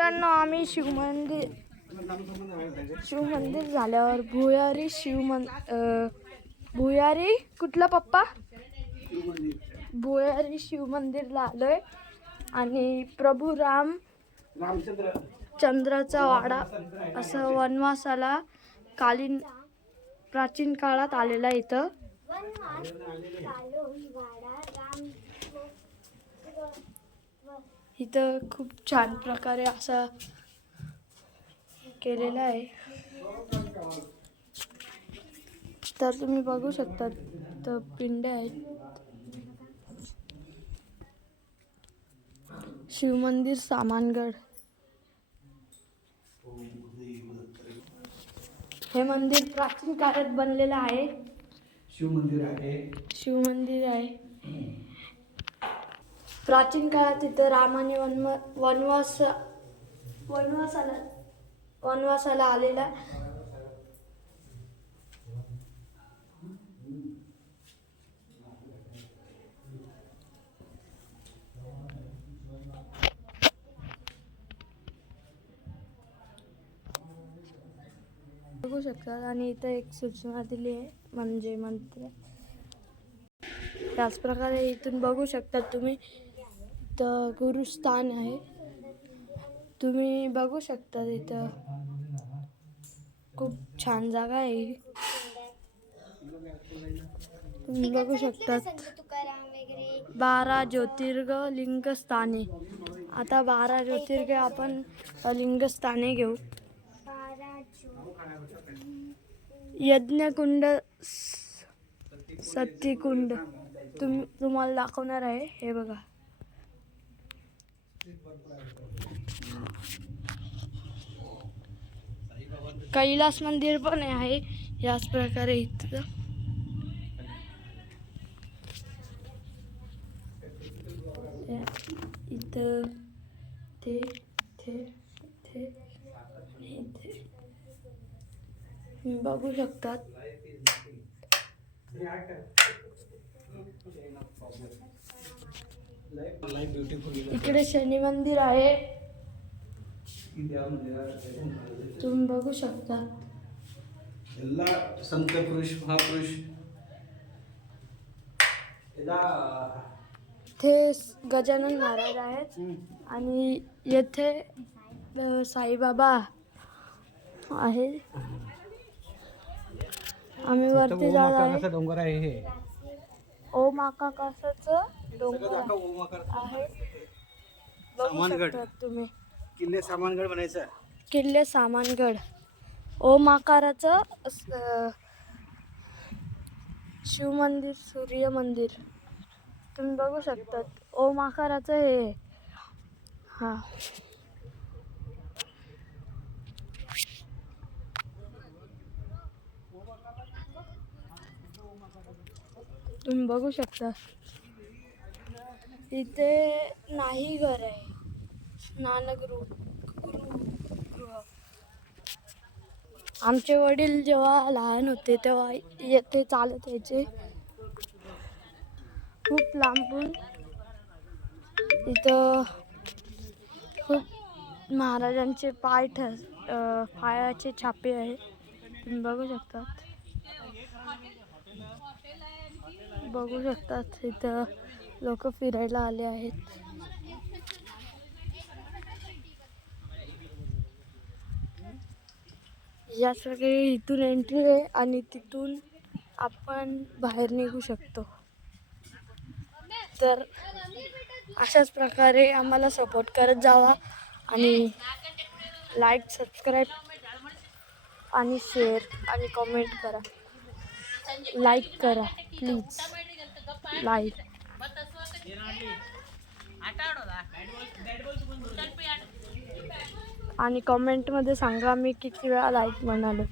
मित्रांनो आम्ही शिवमंदिर शिवमंदिर झाल्यावर भुयारी शिवमन भुयारी कुठला पप्पा? भुयारी शिवमंदिरला आलोय. आणि प्रभू राम चंद्राचा वाडा असं वनवासाला कालीन प्राचीन काळात आलेला इथं. इथं खूप छान प्रकारे असा केलेला आहे. तर तुम्ही बघू शकता तर पिंड्या आहेत. शिवमंदिर सामानगड. हे मंदिर प्राचीन काळात बनलेलं आहे. शिवमंदिर आहे. शिवमंदिर आहे. प्राचीन काळात इथं रामाने वनव वनवास वनवासाला वनवासाला आलेला. बघू शकतात आणि इथं एक सूचना दिली आहे. म्हणजे मंत्र. त्याच प्रकारे इथून बघू शकतात तुम्ही. इथं गुरुस्थान आहे. तुम्ही बघू शकता इथं खूप छान जागा आहे तुम्ही बघू शकतात. बारा ज्योतिर्ग लिंगस्थाने. आता बारा ज्योतिर्ग आपण लिंगस्थाने घेऊ. यज्ञकुंड स- तुम तुम्हाला दाखवणार आहे. हे बघा. कैलास मंदिर पण आहे याच प्रकारे इथं इथं बघू शकतात इकडे शनी मंदिर आहे तुम्ही बघू शकता ಎಲ್ಲ ಸಂತ ಪುರುಷ ಮಹಾಪುರುಷ यदा ते स- गजानन महाराज आहेत आणि येथे अ, साईबाबा आहे आम्ही वरती जात आहे डोंगर आहे हे ओम आकाशाचं डोंगर आहे. बघू सामानगड. शकता तुम्ही. किल्ले सामानगड बनायचं किल्ले सामानगड. ओम आकाराचं अस- अ, शिवमंदिर सूर्य मंदिर तुम्ही बघू शकतात. ओम आकाराचं हे. हा. तुम्ही बघू शकता. इथे नाही घर आहे. स्नानगृह आमचे वडील जेव्हा लहान होते तेव्हा येथे चालत यायचे. खूप लांबून इथं खूप महाराजांचे पाय ठ पायाचे छापे आहे. तुम्ही बघू शकतात. बघू शकतात इथं लोक फिरायला आले आहेत. या सगळे इथून एंट्री आहे आणि तिथून आपण बाहेर निघू शकतो. तर अशाच प्रकारे आम्हाला सपोर्ट करत जावा आणि लाईक सबस्क्राईब आणि शेअर आणि कमेंट करा. लाईक करा प्लीज. लाईक. आणि कमेंटमध्ये सांगा मी किती वेळा लाईक म्हणालो.